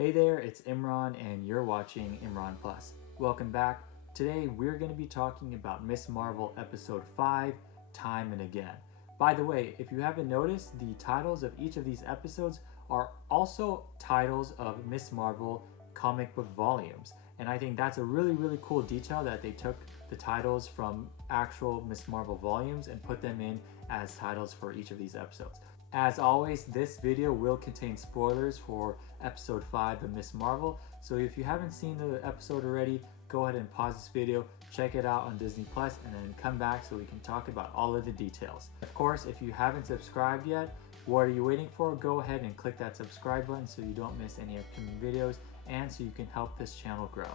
Hey there, it's Imran and you're watching Imran Plus. Welcome back. Today we're going to be talking about Miss Marvel episode 5, Time and Again. By the way, if you haven't noticed, the titles of each of these episodes are also titles of Miss Marvel comic book volumes. And I think that's a really cool detail that they took the titles from actual Miss Marvel volumes and put them in as titles for each of these episodes. As always, this video will contain spoilers for episode 5 of Miss Marvel, so if you haven't seen the episode already, go ahead and pause this video, check it out on Disney Plus, and then come back so we can talk about all of the details. Of course, if you haven't subscribed yet, what are you waiting for? Go ahead and click that subscribe button so you don't miss any upcoming videos and so you can help this channel grow.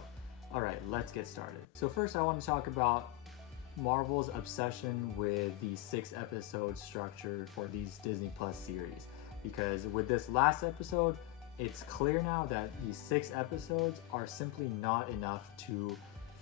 Alright, let's get started. So first I want to talk about Marvel's obsession with the 6-episode structure for these Disney Plus series, because with this last episode it's clear now that these 6 episodes are simply not enough to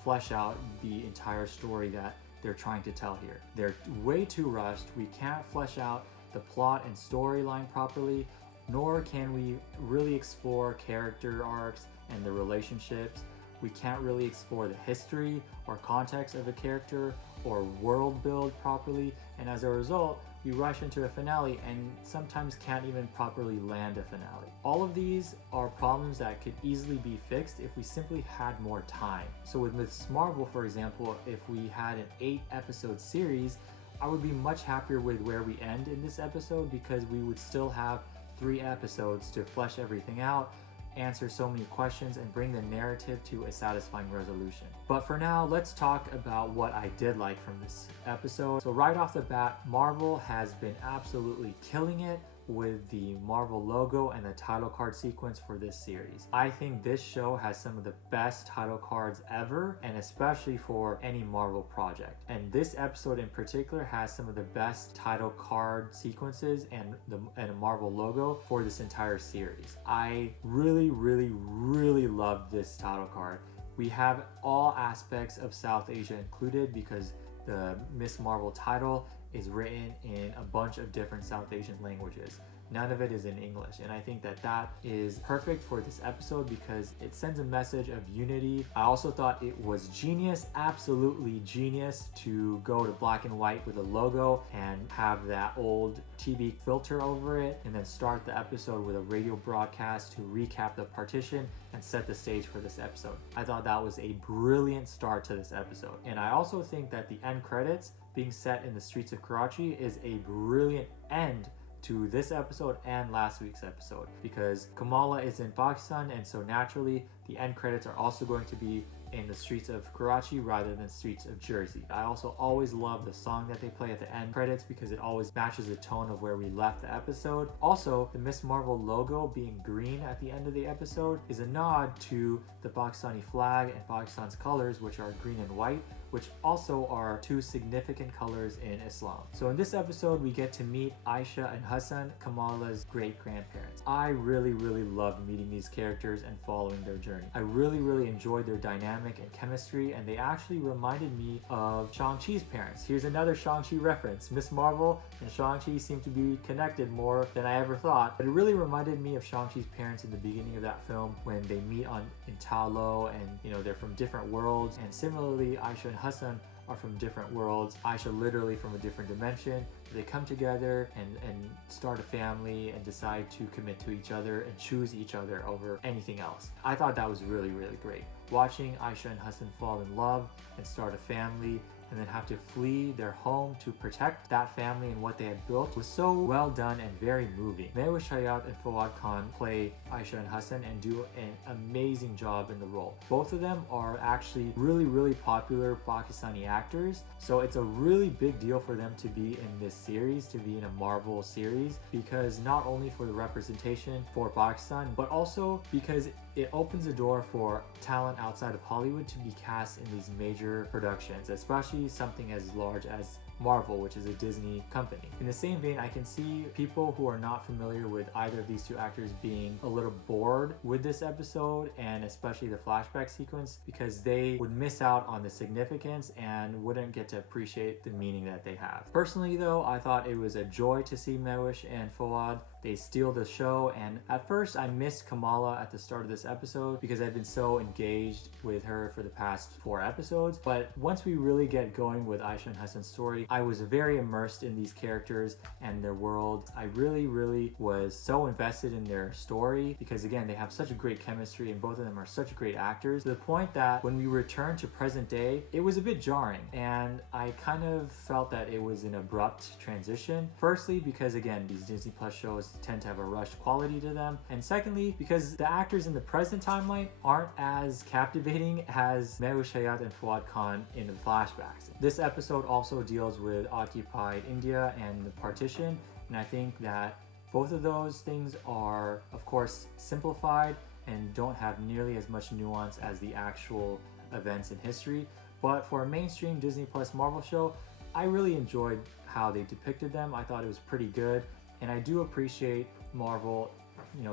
flesh out the entire story that they're trying to tell here. They're way too rushed. We can't flesh out the plot and storyline properly, nor can we really explore character arcs and the relationships. We can't really explore the history or context of a character or world build properly, and as a result, we rush into a finale and sometimes can't even properly land a finale. All of these are problems that could easily be fixed if we simply had more time. So with Miss Marvel, for example, if we had an 8-episode series, I would be much happier with where we end in this episode because we would still have 3 episodes to flesh everything out, answer so many questions, and bring the narrative to a satisfying resolution. But for now, let's talk about what I did like from this episode. So right off the bat, Marvel has been absolutely killing it with the Marvel logo and the title card sequence for this series. I think this show has some of the best title cards ever, and especially for any Marvel project. And this episode in particular has some of the best title card sequences and a Marvel logo for this entire series. I really love this title card. We have all aspects of South Asia included because the Miss Marvel title is written in a bunch of different South Asian languages. None of it is in English, and I think that that is perfect for this episode because it sends a message of unity. I also thought it was genius, absolutely genius, to go to black and white with a logo and have that old TV filter over it, and then start the episode with a radio broadcast to recap the partition and set the stage for this episode. I thought that was a brilliant start to this episode, and I also think that the end credits being set in the streets of Karachi is a brilliant end to this episode and last week's episode, because Kamala is in Pakistan, and so naturally the end credits are also going to be in the streets of Karachi rather than streets of Jersey. I also always love the song that they play at the end credits because it always matches the tone of where we left the episode. Also, the Miss Marvel logo being green at the end of the episode is a nod to the Pakistani flag and Pakistan's colors, which are green and white, which also are 2 significant colors in Islam. So in this episode, we get to meet Aisha and Hassan, Kamala's great-grandparents. I really loved meeting these characters and following their journey. I really enjoyed their dynamic and chemistry, and they actually reminded me of Shang-Chi's parents. Here's another Shang-Chi reference. Miss Marvel and Shang-Chi seem to be connected more than I ever thought, but it really reminded me of Shang-Chi's parents in the beginning of that film when they meet in Ta Lo, and they're from different worlds. And similarly, Aisha and Hassan are from different worlds. Aisha literally from a different dimension. They come together and start a family and decide to commit to each other and choose each other over anything else. I thought that was really great. Watching Aisha and Hassan fall in love and start a family and then have to flee their home to protect that family and what they had built was so well done and very moving. Mehwish Hayat and Fawad Khan play Aisha and Hassan and do an amazing job in the role. Both of them are actually really popular Pakistani actors, so it's a really big deal for them to be in this series, to be in a Marvel series, because not only for the representation for Pakistan, but also because it opens the door for talent outside of Hollywood to be cast in these major productions, especially something as large as Marvel, which is a Disney company. In the same vein, I can see people who are not familiar with either of these 2 actors being a little bored with this episode, and especially the flashback sequence, because they would miss out on the significance and wouldn't get to appreciate the meaning that they have. Personally though, I thought it was a joy to see Mehwish and Fawad they steal the show. And at first I missed Kamala at the start of this episode because I've been so engaged with her for the past 4 episodes. But once we really get going with Aisha and Hassan's story, I was very immersed in these characters and their world. I really was so invested in their story because again, they have such a great chemistry and both of them are such great actors, to the point that when we return to present day, it was a bit jarring and I kind of felt that it was an abrupt transition. Firstly, because again, these Disney Plus shows tend to have a rushed quality to them, and secondly, because the actors in the present timeline aren't as captivating as Mehwish Hayat and Fawad Khan in the flashbacks. This episode also deals with occupied India and the partition, and I think that both of those things are, of course, simplified and don't have nearly as much nuance as the actual events in history. But for a mainstream Disney Plus Marvel show, I really enjoyed how they depicted them. I thought it was pretty good, and I do appreciate Marvel,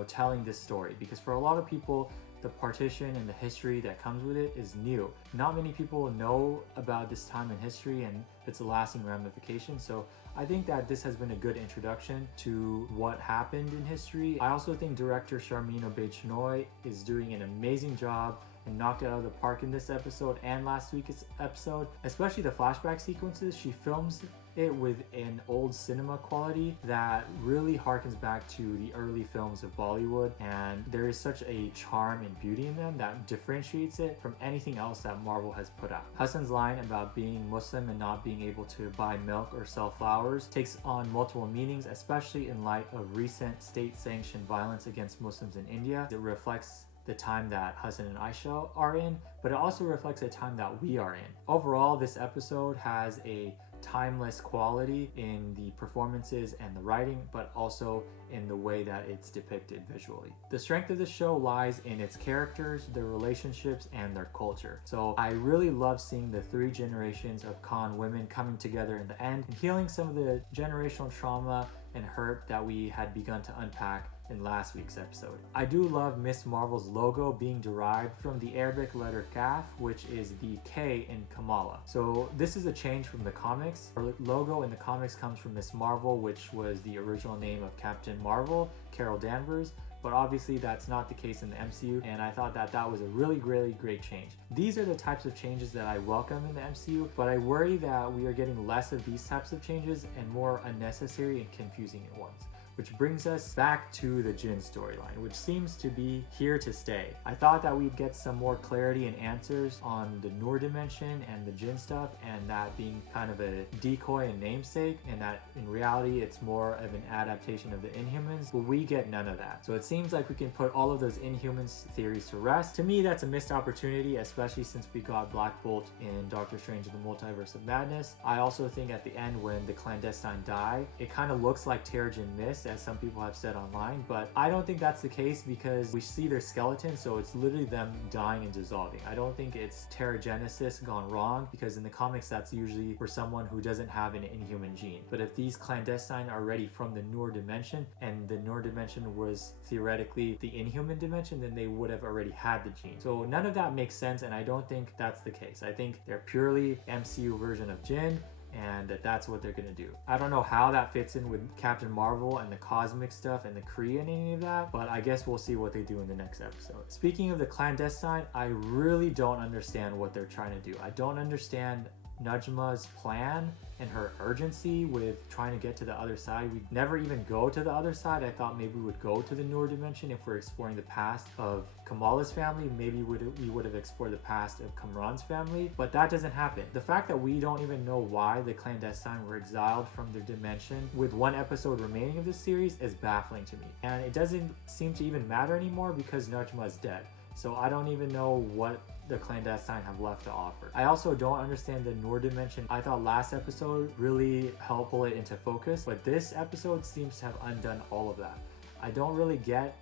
telling this story, because for a lot of people, the partition and the history that comes with it is new. Not many people know about this time in history and its lasting ramifications, so I think that this has been a good introduction to what happened in history. I also think director Sharmeen Obaid-Chinoy is doing an amazing job and knocked it out of the park in this episode and last week's episode, especially the flashback sequences. She films it with an old cinema quality that really harkens back to the early films of Bollywood, and there is such a charm and beauty in them that differentiates it from anything else that Marvel has put out. Hassan's line about being Muslim and not being able to buy milk or sell flowers takes on multiple meanings, especially in light of recent state-sanctioned violence against Muslims in India. It reflects the time that Hassan and Aisha are in, but it also reflects the time that we are in. Overall, this episode has a timeless quality in the performances and the writing, but also in the way that it's depicted visually. The strength of the show lies in its characters, their relationships, and their culture. So I really love seeing the 3 generations of Khan women coming together in the end and healing some of the generational trauma and hurt that we had begun to unpack in last week's episode. I do love Miss Marvel's logo being derived from the Arabic letter Kaf, which is the K in Kamala. So this is a change from the comics. Her logo in the comics comes from Miss Marvel, which was the original name of Captain Marvel, Carol Danvers, but obviously that's not the case in the MCU, and I thought that that was a really great change. These are the types of changes that I welcome in the MCU, but I worry that we are getting less of these types of changes and more unnecessary and confusing ones. Which brings us back to the Jin storyline, which seems to be here to stay. I thought that we'd get some more clarity and answers on the Noor dimension and the Jin stuff, and that being kind of a decoy and namesake, and that in reality it's more of an adaptation of the Inhumans, but we get none of that. So it seems like we can put all of those Inhumans theories to rest. To me, that's a missed opportunity, especially since we got Black Bolt in Doctor Strange in the Multiverse of Madness. I also think at the end when the clandestine die, it kind of looks like Terrigen Mist, as some people have said online, but I don't think that's the case because we see their skeleton, so it's literally them dying and dissolving. I don't think it's Terrigenesis gone wrong, because in the comics that's usually for someone who doesn't have an Inhuman gene. But if these clandestine are already from the Noor dimension, and the Noor dimension was theoretically the Inhuman dimension, then they would have already had the gene. So none of that makes sense, and I don't think that's the case. I think they're purely MCU version of Jin, and that's what they're gonna do. I don't know how that fits in with Captain Marvel and the cosmic stuff and the Kree and any of that, but I guess we'll see what they do in the next episode. Speaking of the clandestine, I really don't understand what they're trying to do. I don't understand Najma's plan and her urgency with trying to get to the other side. We never even go to the other side. I thought maybe we would go to the Noor dimension if we're exploring the past of Kamala's family. Maybe we would have explored the past of Kamran's family, but that doesn't happen. The fact that we don't even know why the clandestine were exiled from their dimension with 1 episode remaining of this series is baffling to me. And it doesn't seem to even matter anymore because Najma is dead. So I don't even know what the clandestine have left to offer. I also don't understand the Noor dimension. I thought last episode really helped pull it into focus, but this episode seems to have undone all of that. I don't really get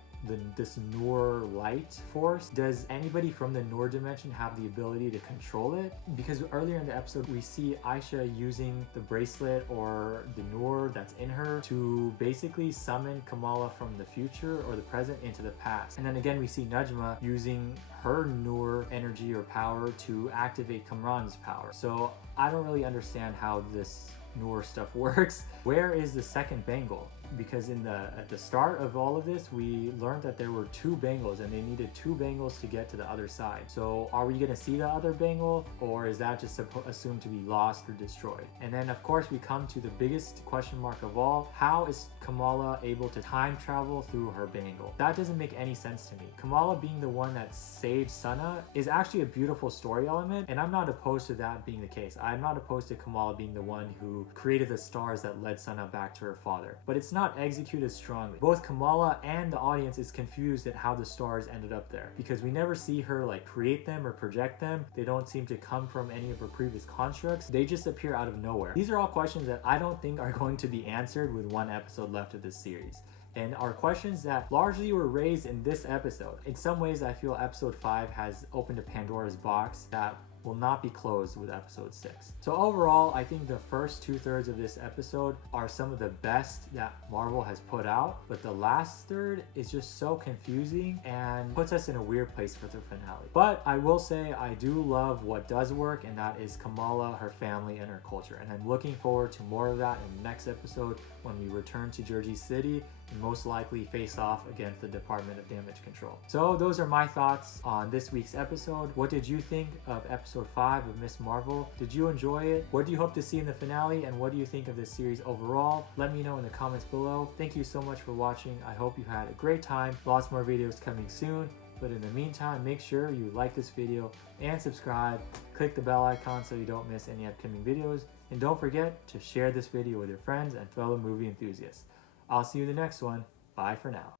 this Noor light force. Does anybody from the Noor dimension have the ability to control it? Because earlier in the episode we see Aisha using the bracelet or the Noor that's in her to basically summon Kamala from the future or the present into the past. And then again we see Najma using her Noor energy or power to activate Kamran's power. So I don't really understand how this Noor stuff works. Where is the second bangle? because at the start of all of this, we learned that there were 2 Bengals and they needed 2 Bengals to get to the other side. So are we gonna see the other Bengal, or is that just assumed to be lost or destroyed? And then of course we come to the biggest question mark of all: how is Kamala able to time travel through her Bengal? That doesn't make any sense to me. Kamala being the one that saved Sana is actually a beautiful story element, and I'm not opposed to that being the case. I'm not opposed to Kamala being the one who created the stars that led Sana back to her father, but it's not executed strongly. Both Kamala and the audience is confused at how the stars ended up there, because we never see her like create them or project them. They don't seem to come from any of her previous constructs. They just appear out of nowhere. These are all questions that I don't think are going to be answered with 1 episode left of this series, and are questions that largely were raised in this episode. In some ways, I feel episode 5 has opened a Pandora's box that will not be closed with episode 6. So overall, I think the first 2/3 of this episode are some of the best that Marvel has put out, but the last third is just so confusing and puts us in a weird place for the finale. But I will say I do love what does work, and that is Kamala, her family, and her culture. And I'm looking forward to more of that in the next episode when we return to Jersey City and most likely face off against the Department of Damage Control. So those are my thoughts on this week's episode. What did you think of episode 5 of Miss Marvel? Did you enjoy it? What do you hope to see in the finale, and what do you think of this series overall? Let me know in the comments below. Thank you so much for watching. I hope you had a great time. Lots more videos coming soon, but in the meantime, make sure you like this video and subscribe. Click the bell icon so you don't miss any upcoming videos, and don't forget to share this video with your friends and fellow movie enthusiasts. I'll see you in the next one. Bye for now.